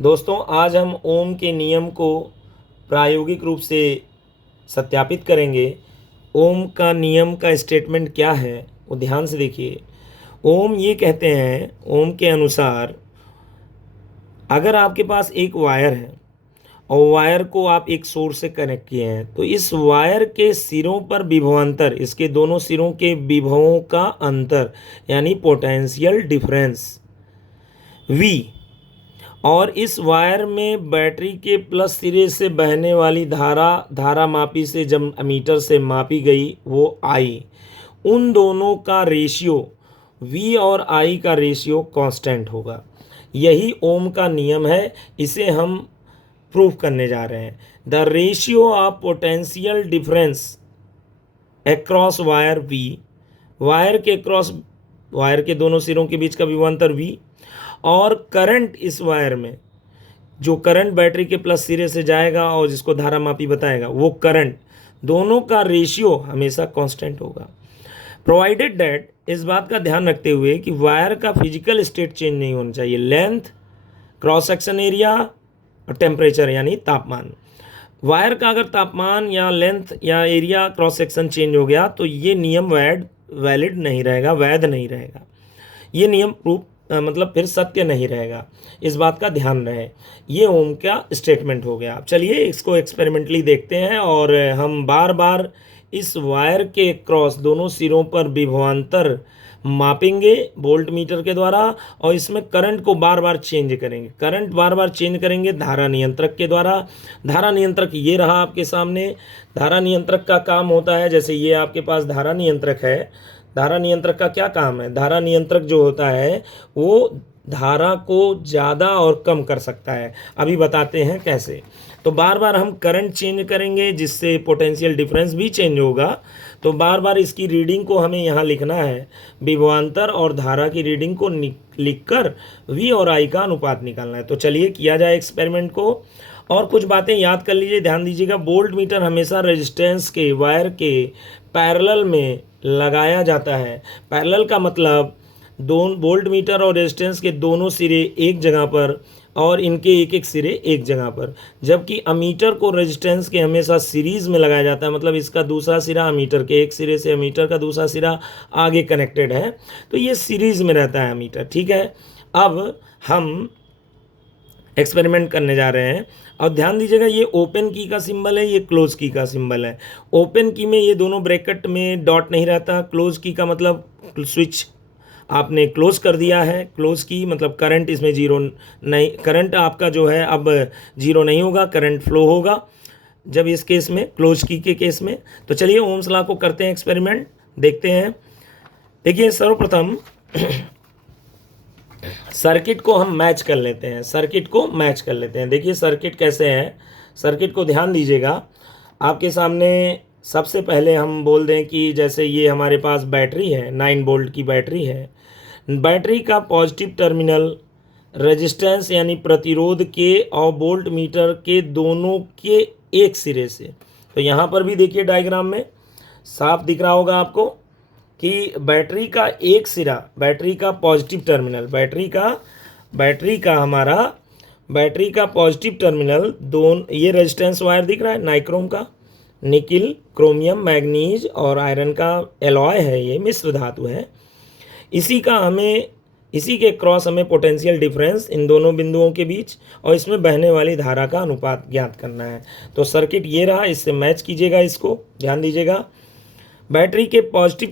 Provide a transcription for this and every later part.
दोस्तों, आज हम ओम के नियम को प्रायोगिक रूप से सत्यापित करेंगे। ओम का नियम का स्टेटमेंट क्या है वो ध्यान से देखिए। ओम ये कहते हैं, ओम के अनुसार अगर आपके पास एक वायर है और वायर को आप एक सोर्स से कनेक्ट किए हैं तो इस वायर के सिरों पर विभवांतर, इसके दोनों सिरों के विभवों का अंतर यानी पोटेंशियल डिफरेंस V, और इस वायर में बैटरी के प्लस सिरे से बहने वाली धारा मापी से जब अमीटर से मापी गई वो I, उन दोनों का रेशियो V और I का रेशियो कांस्टेंट होगा। यही ओम का नियम है, इसे हम प्रूफ करने जा रहे हैं। The ratio of potential difference across wire V, wire के दोनों सिरों के बीच का विभवांतर V, और करंट इस वायर में, जो करंट बैटरी के प्लस सिरे से जाएगा और जिसको धारा मापी बताएगा वो करंट, दोनों का रेशियो हमेशा कांस्टेंट होगा। प्रोवाइडेड दैट, इस बात का ध्यान रखते हुए कि वायर का फिजिकल स्टेट चेंज नहीं होना चाहिए, लेंथ, क्रॉस सेक्शन एरिया और टेम्परेचर यानी तापमान। वायर का अगर तापमान या लेंथ या एरिया क्रॉस सेक्शन चेंज हो गया तो ये नियम वैलिड नहीं रहेगा, वैध नहीं रहेगा। ये नियम प्रूफ मतलब फिर सत्य नहीं रहेगा, इस बात का ध्यान रहे। ये ओम का स्टेटमेंट हो गया। अब चलिए इसको एक्सपेरिमेंटली देखते हैं और हम बार बार इस वायर के क्रॉस दोनों सिरों पर विभवांतर मापेंगे वोल्ट मीटर के द्वारा, और इसमें करंट को बार बार चेंज करेंगे धारा नियंत्रक के द्वारा। धारा नियंत्रक ये रहा आपके सामने। धारा नियंत्रक का काम होता है, जैसे ये आपके पास धारा नियंत्रक है। धारा नियंत्रक का क्या काम है? धारा नियंत्रक जो होता है वो धारा को ज़्यादा और कम कर सकता है। अभी बताते हैं कैसे। तो बार बार हम करंट चेंज करेंगे जिससे पोटेंशियल डिफरेंस भी चेंज होगा। तो बार बार इसकी रीडिंग को हमें यहाँ लिखना है, विभवांतर और धारा की रीडिंग को लिखकर V और I का अनुपात निकालना है। तो चलिए किया जाए एक्सपेरिमेंट को। और कुछ बातें याद कर लीजिए, ध्यान दीजिएगा। वोल्ट मीटर हमेशा रेजिस्टेंस के वायर के पैरेलल में लगाया जाता है। पैरेलल का मतलब दोनों वोल्ट मीटर और रेजिस्टेंस के दोनों सिरे एक जगह पर और इनके एक एक सिरे एक जगह पर, जबकि अमीटर को रेजिस्टेंस के हमेशा सीरीज में लगाया जाता है। मतलब इसका दूसरा सिरा अमीटर के एक सिरे से अमीटर का दूसरा सिरा आगे कनेक्टेड है, तो ये सीरीज में रहता है अमीटर। ठीक है, अब हम एक्सपेरिमेंट करने जा रहे हैं और ध्यान दीजिएगा, ये ओपन की का सिंबल है, ये क्लोज की का सिंबल है। ओपन की में ये दोनों ब्रैकेट में डॉट नहीं रहता। क्लोज की का मतलब स्विच आपने क्लोज कर दिया है। क्लोज की मतलब करंट इसमें जीरो नहीं, करंट आपका जो है अब जीरो नहीं होगा, करंट फ्लो होगा जब इस केस में, क्लोज की के केस में। तो चलिए ओम्स लॉ को करते हैं एक्सपेरिमेंट, देखते हैं। देखिए सर्वप्रथम सर्किट को हम मैच कर लेते हैं। देखिए सर्किट कैसे है, सर्किट को ध्यान दीजिएगा। आपके सामने सबसे पहले हम बोल दें कि जैसे ये हमारे पास बैटरी है, 9 वोल्ट की बैटरी है। बैटरी का पॉजिटिव टर्मिनल रेजिस्टेंस यानी प्रतिरोध के और वोल्ट मीटर के दोनों के एक सिरे से, तो यहाँ पर भी देखिए डायग्राम में साफ दिख रहा होगा आपको कि बैटरी का एक सिरा, बैटरी का पॉजिटिव टर्मिनल, बैटरी का पॉजिटिव टर्मिनल दोनों, ये रेजिस्टेंस वायर दिख रहा है नाइक्रोम का, निकिल, क्रोमियम, मैग्नीज और आयरन का एलॉय है, ये मिश्र धातु है। इसी के क्रॉस हमें पोटेंशियल डिफरेंस इन दोनों बिंदुओं के बीच और इसमें बहने वाली धारा का अनुपात ज्ञात करना है। तो सर्किट ये रहा, इससे मैच कीजिएगा इसको, ध्यान दीजिएगा। बैटरी के पॉजिटिव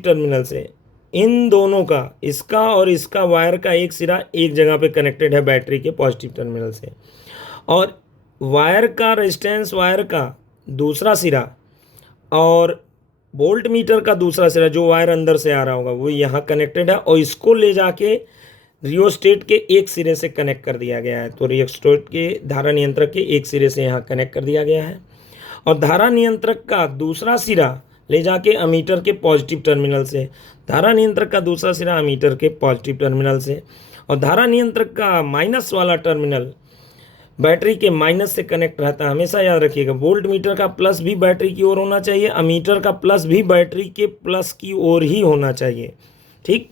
टर्मिनल से इन दोनों का, इसका और इसका वायर का एक सिरा एक जगह पे कनेक्टेड है बैटरी के पॉजिटिव टर्मिनल से, और वायर का रेजिस्टेंस वायर का दूसरा सिरा और वोल्ट मीटर का दूसरा सिरा जो वायर अंदर से आ रहा होगा वो यहाँ कनेक्टेड है, और इसको ले जाके रियोस्टेट के एक सिरे से कनेक्ट कर दिया गया है। तो रियोस्टेट के धारा नियंत्रक के एक सिरे से यहाँ कनेक्ट कर दिया गया है, और धारा नियंत्रक का दूसरा सिरा ले जाके अमीटर के पॉजिटिव टर्मिनल से, और धारा नियंत्रक का माइनस वाला टर्मिनल बैटरी के माइनस से कनेक्ट रहता है। हमेशा याद रखिएगा, वोल्ट मीटर का प्लस भी बैटरी की ओर होना चाहिए, अमीटर का प्लस भी बैटरी के प्लस की ओर ही होना चाहिए। ठीक,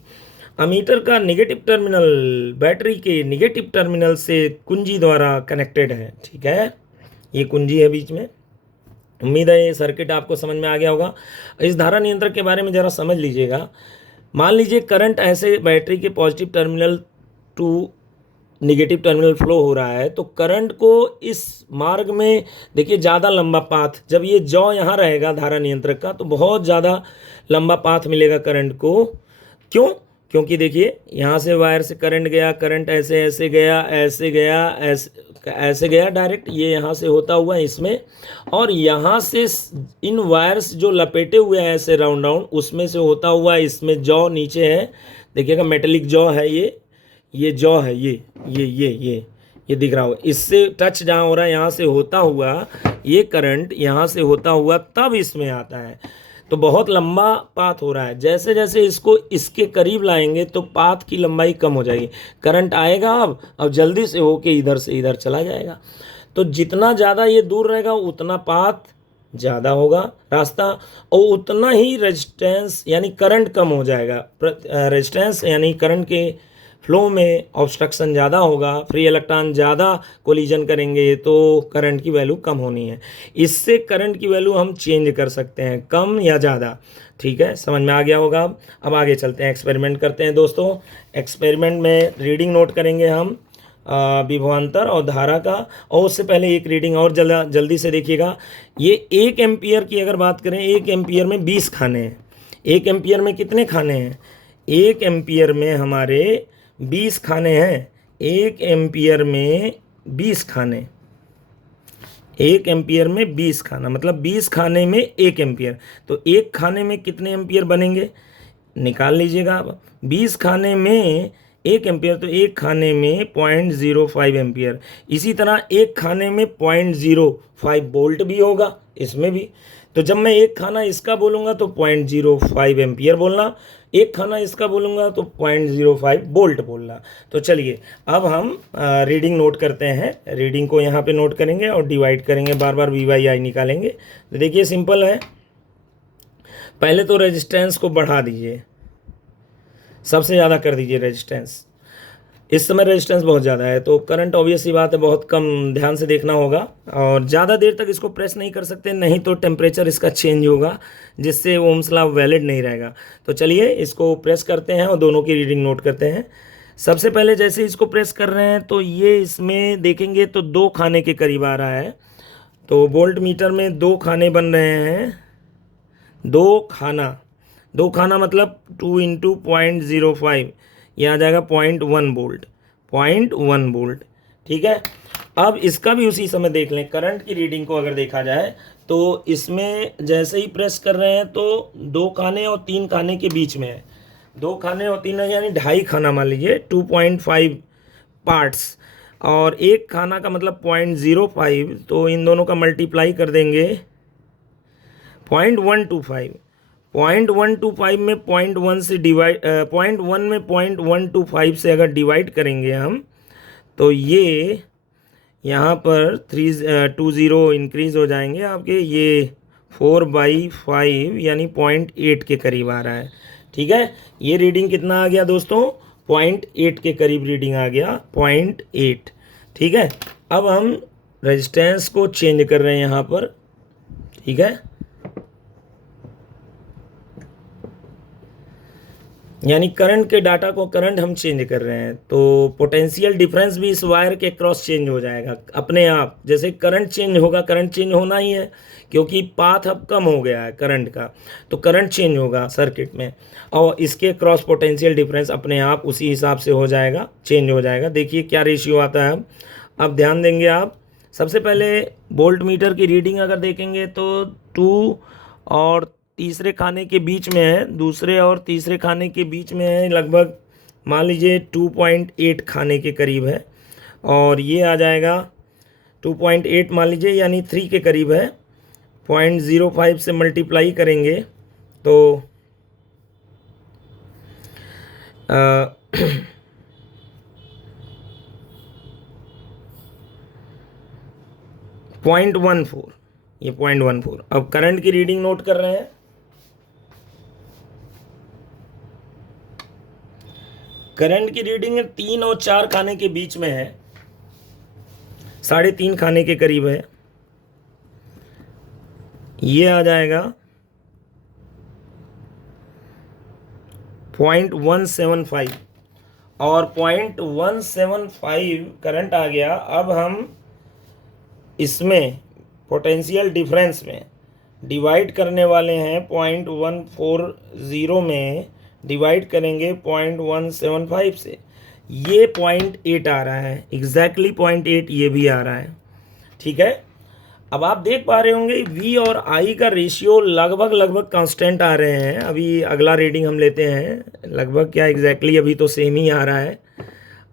अमीटर का नेगेटिव टर्मिनल बैटरी के नेगेटिव टर्मिनल से कुंजी द्वारा कनेक्टेड है। ठीक है, ये कुंजी है बीच में। उम्मीद है ये सर्किट आपको समझ में आ गया होगा। इस धारा नियंत्रक के बारे में ज़रा समझ लीजिएगा। मान लीजिए करंट ऐसे बैटरी के positive terminal to negative terminal flow हो रहा है, तो करंट को इस मार्ग में देखिए ज़्यादा लंबा पाथ, जब ये जौ यहाँ रहेगा धारा नियंत्रक का, तो बहुत ज़्यादा लंबा पाथ मिलेगा करंट को। क्यों? क्योंकि देखिए यहाँ से वायर से करंट गया, करंट ऐसे ऐसे गया, ऐसे गया, ऐसे गया डायरेक्ट, ये यहाँ से होता हुआ इसमें, और यहाँ से इन वायर्स जो लपेटे हुए हैं ऐसे राउंड राउंड, उसमें से होता हुआ इसमें जौ नीचे है, देखिएगा मेटेलिक जौ है, ये जौ है, ये दिख रहा होगा। इससे टच जहाँ हो रहा है यहाँ से होता हुआ ये करंट यहाँ से होता हुआ तब इसमें आता है, तो बहुत लंबा पाथ हो रहा है। जैसे जैसे इसको इसके करीब लाएंगे तो पाथ की लंबाई कम हो जाएगी, करंट आएगा अब जल्दी से होके इधर से इधर चला जाएगा। तो जितना ज़्यादा ये दूर रहेगा उतना पाथ ज़्यादा होगा रास्ता, और उतना ही रेजिस्टेंस यानी करंट कम हो जाएगा। रेजिस्टेंस यानी करंट के फ्लो में ऑब्स्ट्रक्शन ज़्यादा होगा, फ्री इलेक्ट्रॉन ज़्यादा कोलिजन करेंगे, तो करंट की वैल्यू कम होनी है। इससे करंट की वैल्यू हम चेंज कर सकते हैं, कम या ज़्यादा। ठीक है, समझ में आ गया होगा। अब आगे चलते हैं, एक्सपेरिमेंट करते हैं दोस्तों। एक्सपेरिमेंट में रीडिंग नोट करेंगे हम विभवांतर और धारा का, और उससे पहले एक रीडिंग और जल्दी से देखिएगा। ये 1 एम्पियर की अगर बात करें, 1 एम्पियर में 20 खाने हैं। 1 एम्पियर में कितने खाने हैं? 1 एम्पियर में हमारे 20 खाने हैं। 1 एम्पियर में 20 खाने, 1 एम्पियर में 20 खाना मतलब 20 खाने में 1 एम्पियर, तो एक खाने में कितने एम्पियर बनेंगे निकाल लीजिएगा आप। 20 खाने में 1 एम्पियर, तो एक खाने में 0.05 एम्पियर। इसी तरह एक खाने में 0.05 वोल्ट भी होगा इसमें भी। तो जब मैं एक खाना इसका बोलूँगा तो 0.05 एम्पियर बोलना, एक खाना इसका बोलूँगा तो 0.05 वोल्ट बोलना। तो चलिए अब हम रीडिंग नोट करते हैं। रीडिंग को यहाँ पे नोट करेंगे और डिवाइड करेंगे, बार बार V/I निकालेंगे। तो देखिए सिंपल है, पहले तो रेजिस्टेंस को बढ़ा दीजिए, सबसे ज़्यादा कर दीजिए रेजिस्टेंस। इस समय रेजिस्टेंस बहुत ज़्यादा है, तो करंट ऑब्वियस सी बात है बहुत कम, ध्यान से देखना होगा। और ज़्यादा देर तक इसको प्रेस नहीं कर सकते, नहीं तो टेम्परेचर इसका चेंज होगा, जिससे ओम्स लॉ वैलिड नहीं रहेगा। तो चलिए इसको प्रेस करते हैं और दोनों की रीडिंग नोट करते हैं। सबसे पहले जैसे इसको प्रेस कर रहे हैं तो ये इसमें देखेंगे तो 2 खाने के करीब आ रहा है। तो वोल्ट मीटर में 2 खाने बन रहे हैं। 2 खाना मतलब 2 × 0.05, यह आ जाएगा 0.1 वोल्ट, 0.1 वोल्ट। ठीक है, अब इसका भी उसी समय देख लें। करंट की रीडिंग को अगर देखा जाए तो इसमें जैसे ही प्रेस कर रहे हैं तो 2 खाने और 3 खाने के बीच में है। 2 खाने और 3 यानी 2.5 खाना मान लीजिए, 2.5 पार्ट्स, और एक खाना का मतलब 0.05, तो इन दोनों का मल्टीप्लाई कर देंगे 0.125। 0.125 में 0.1 से डिवाइड 0.1 में 0.125 से अगर डिवाइड करेंगे हम, तो ये यहाँ पर 20 इंक्रीज़ हो जाएंगे आपके, ये 4/5 यानी 0.8 के करीब आ रहा है। ठीक है, ये रीडिंग कितना आ गया दोस्तों? 0.8 के करीब रीडिंग आ गया, 0.8। ठीक है, अब हम रेजिस्टेंस को चेंज कर रहे हैं यहाँ पर। ठीक है, यानी करंट के डाटा को करंट हम चेंज कर रहे हैं, तो पोटेंशियल डिफरेंस भी इस वायर के क्रॉस चेंज हो जाएगा अपने आप। जैसे करंट चेंज होगा, करंट चेंज होना ही है क्योंकि पाथ अब कम हो गया है करंट का, तो करंट चेंज होगा सर्किट में, और इसके क्रॉस पोटेंशियल डिफरेंस अपने आप उसी हिसाब से हो जाएगा, चेंज हो जाएगा। देखिए क्या रेशियो आता है अब ध्यान देंगे आप। सबसे पहले वोल्ट मीटर की रीडिंग अगर देखेंगे तो 2 और तीसरे खाने के बीच में है, दूसरे और तीसरे खाने के बीच में है, लगभग मान लीजिए 2.8 खाने के करीब है, और ये आ जाएगा 2.8 मान लीजिए यानी 3 के करीब है। 0.05 से मल्टीप्लाई करेंगे तो 0.14, ये 0.14। अब करंट की रीडिंग नोट कर रहे हैं। करंट की रीडिंग 3 और 4 खाने के बीच में है, 3.5 खाने के करीब है। ये आ जाएगा 0.175 और 0.175 करंट आ गया। अब हम इसमें पोटेंशियल डिफरेंस में डिवाइड करने वाले हैं, 0.140 में डिवाइड करेंगे 0.175 से। ये 0.8 आ रहा है, एग्जैक्टली 0.8 ये भी आ रहा है। ठीक है, अब आप देख पा रहे होंगे V और I का रेशियो लगभग कांस्टेंट आ रहे हैं। अभी अगला रीडिंग हम लेते हैं, लगभग क्या एग्जैक्टली अभी तो सेम ही आ रहा है।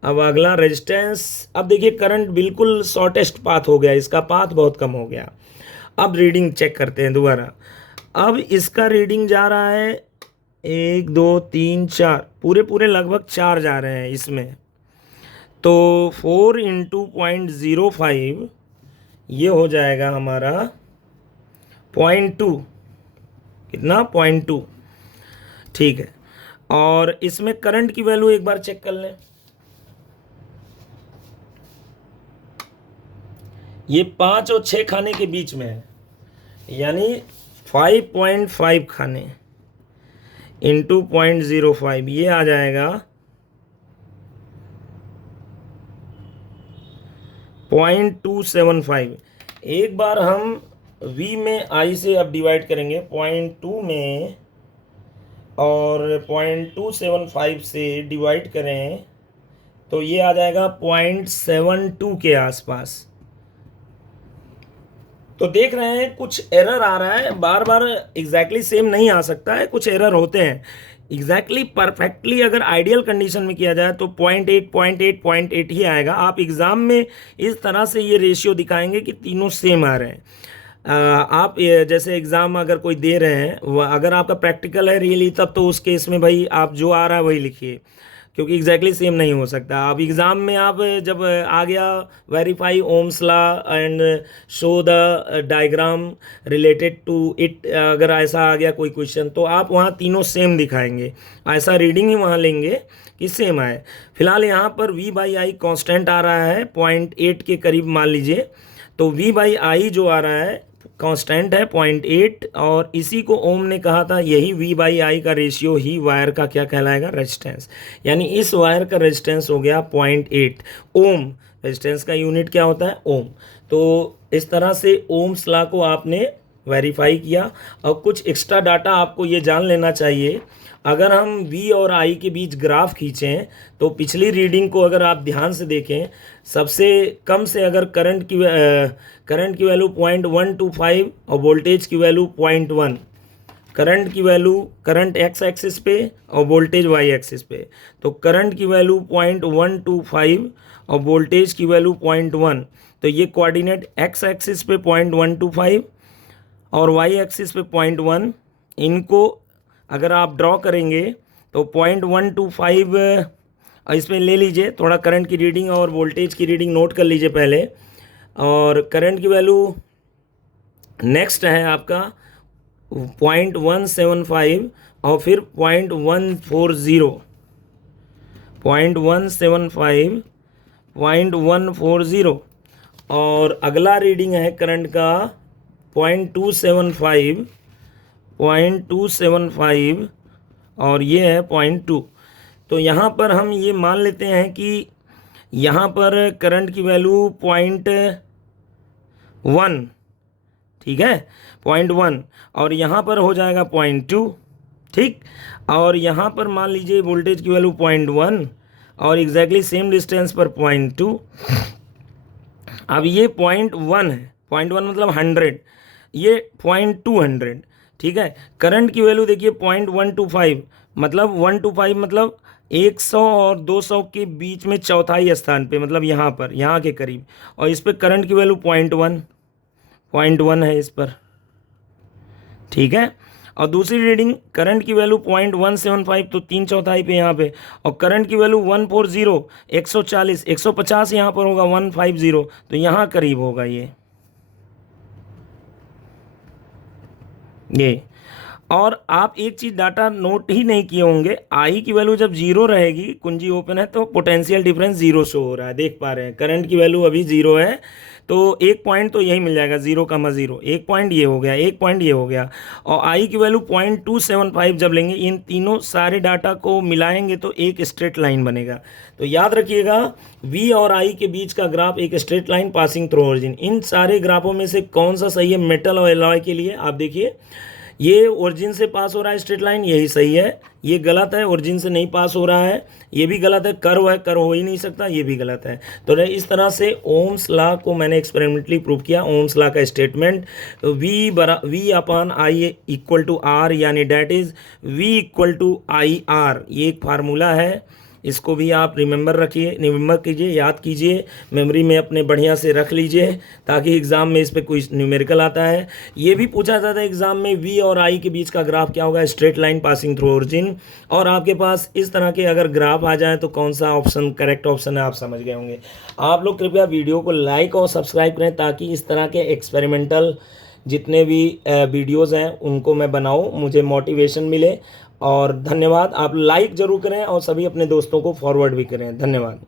अब अगला रेजिस्टेंस, अब देखिए करंट बिल्कुल शॉर्टेस्ट पाथ हो गया, इसका पाथ बहुत कम हो गया। अब रीडिंग चेक करते हैं दोबारा। अब इसका रीडिंग जा रहा है 1 2 3 4, पूरे लगभग 4 जा रहे हैं इसमें। तो 4 × 0.05 ये हो जाएगा हमारा 0.2, कितना 0.2। ठीक है, और इसमें करंट की वैल्यू एक बार चेक कर लें। ये 5 और 6 खाने के बीच में है, यानी 5.5 खाने इंटू 0.05 ये आ जाएगा 0.275। एक बार हम V में I से अब डिवाइड करेंगे 0.2 में, और 0.275 से डिवाइड करें तो ये आ जाएगा 0.72 के आसपास। तो देख रहे हैं कुछ एरर आ रहा है, बार बार एग्जैक्टली सेम नहीं आ सकता है, कुछ एरर होते हैं। एग्जैक्टली परफेक्टली अगर आइडियल कंडीशन में किया जाए तो 0.8 ही आएगा। आप एग्ज़ाम में इस तरह से ये रेशियो दिखाएंगे कि तीनों सेम आ रहे हैं। आप जैसे एग्ज़ाम अगर कोई दे रहे हैं, अगर आपका प्रैक्टिकल है रियली, तब तो उस केस में भाई आप जो आ रहा है वही लिखिए, क्योंकि एग्जैक्टली सेम नहीं हो सकता। अब एग्ज़ाम में आप जब आ गया verify Ohm's law and show the diagram related to it, अगर ऐसा आ गया कोई क्वेश्चन, तो आप वहाँ तीनों सेम दिखाएंगे, ऐसा रीडिंग ही वहाँ लेंगे कि सेम आए। फिलहाल यहाँ पर V/I कांस्टेंट आ रहा है 0.8 के करीब मान लीजिए, तो V/I जो आ रहा है कांस्टेंट है 0.8, और इसी को ओम ने कहा था, यही V/I का रेशियो ही वायर का क्या कहलाएगा, रेजिस्टेंस। यानी इस वायर का रेजिस्टेंस हो गया 0.8 ओम। रेजिस्टेंस का यूनिट क्या होता है, ओम। तो इस तरह से ओम्स लॉ को आपने वेरीफाई किया। और कुछ एक्स्ट्रा डाटा आपको ये जान लेना चाहिए, अगर हम V और I के बीच ग्राफ खींचें तो पिछली रीडिंग को अगर आप ध्यान से देखें, सबसे कम से अगर करंट की वैल्यू 0.125 और वोल्टेज की वैल्यू 0.1, करंट की वैल्यू करंट x एक्सिस पे और वोल्टेज y एक्सिस पे, तो करंट की वैल्यू 0.125 और वोल्टेज की वैल्यू 0.1, तो ये कोऑर्डिनेट x एक्सिस पे 0.125 और y एक्सिस पे 0.1, इनको अगर आप ड्रॉ करेंगे तो 0.125 इसमें ले लीजिए। थोड़ा करंट की रीडिंग और वोल्टेज की रीडिंग नोट कर लीजिए पहले। और करंट की वैल्यू नेक्स्ट है आपका 0.175 और फिर 0.140, 0.175 और अगला रीडिंग है करंट का 0.275 और ये है 0.2। तो यहाँ पर हम ये मान लेते हैं कि यहाँ पर करंट की वैल्यू 0.1, ठीक है 0.1, और यहाँ पर हो जाएगा 0.2, ठीक। और यहाँ पर मान लीजिए वोल्टेज की वैल्यू 0.1 और एग्जैक्टली सेम डिस्टेंस पर 0.2। अब ये 0.1 है, 0.1 मतलब 100, ये 0.200, ठीक है। करंट की वैल्यू देखिए 0.125, मतलब 125 मतलब 100 और 200 के बीच में चौथाई स्थान पे, मतलब यहाँ पर, यहाँ के करीब। और इस पर करंट की वैल्यू 0.1 है इस पर, ठीक है। और दूसरी रीडिंग करंट की वैल्यू 0.175, तो 3/4 पे यहाँ पे। और करंट की वैल्यू 140, 140, 150 यहाँ पर होगा, 150, तो यहाँ करीब होगा ये। और आप एक चीज़ डाटा नोट ही नहीं किए होंगे, आई की वैल्यू जब जीरो रहेगी, कुंजी ओपन है, तो पोटेंशियल डिफरेंस जीरो शो हो रहा है, देख पा रहे हैं। करंट की वैल्यू अभी जीरो है, तो एक पॉइंट तो यही मिल जाएगा, 0,0, एक पॉइंट ये हो गया, एक पॉइंट ये हो गया। और आई की वैल्यू 0.275 जब लेंगे, इन तीनों सारे डाटा को मिलाएंगे तो एक स्ट्रेट लाइन बनेगा। तो याद रखिएगा, वी और आई के बीच का ग्राफ एक straight line passing through origin. इन सारे ग्राफों में से कौन सा सही है मेटल और एलॉय के लिए? आप देखिए, ये ओरिजिन से पास हो रहा है स्ट्रेट लाइन, यही सही है। ये गलत है, ओरिजिन से नहीं पास हो रहा है, ये भी गलत है। कर्व है, कर्व हो ही नहीं सकता, ये भी गलत है। तो इस तरह से ओम्स लॉ को मैंने एक्सपेरिमेंटली प्रूव किया। ओम्स लॉ का statement V upon I equal to R, यानी that is V equal to I R, ये एक फार्मूला है। इसको भी आप रिमेंबर कीजिए, याद कीजिए, मेमोरी में अपने बढ़िया से रख लीजिए, ताकि एग्ज़ाम में इस पर कोई न्यूमेरिकल आता है। ये भी पूछा जाता है एग्ज़ाम में, वी और आई के बीच का ग्राफ क्या होगा? Straight line passing through origin. और आपके पास इस तरह के अगर ग्राफ आ जाए तो कौन सा ऑप्शन करेक्ट ऑप्शन है, आप समझ गए होंगे। आप लोग कृपया वीडियो को लाइक और सब्सक्राइब करें, ताकि इस तरह के एक्सपेरिमेंटल जितने भी वीडियोज़ हैं उनको मैं बनाऊँ, मुझे मोटिवेशन मिले। और धन्यवाद। आप लाइक ज़रूर करें और सभी अपने दोस्तों को फॉरवर्ड भी करें। धन्यवाद।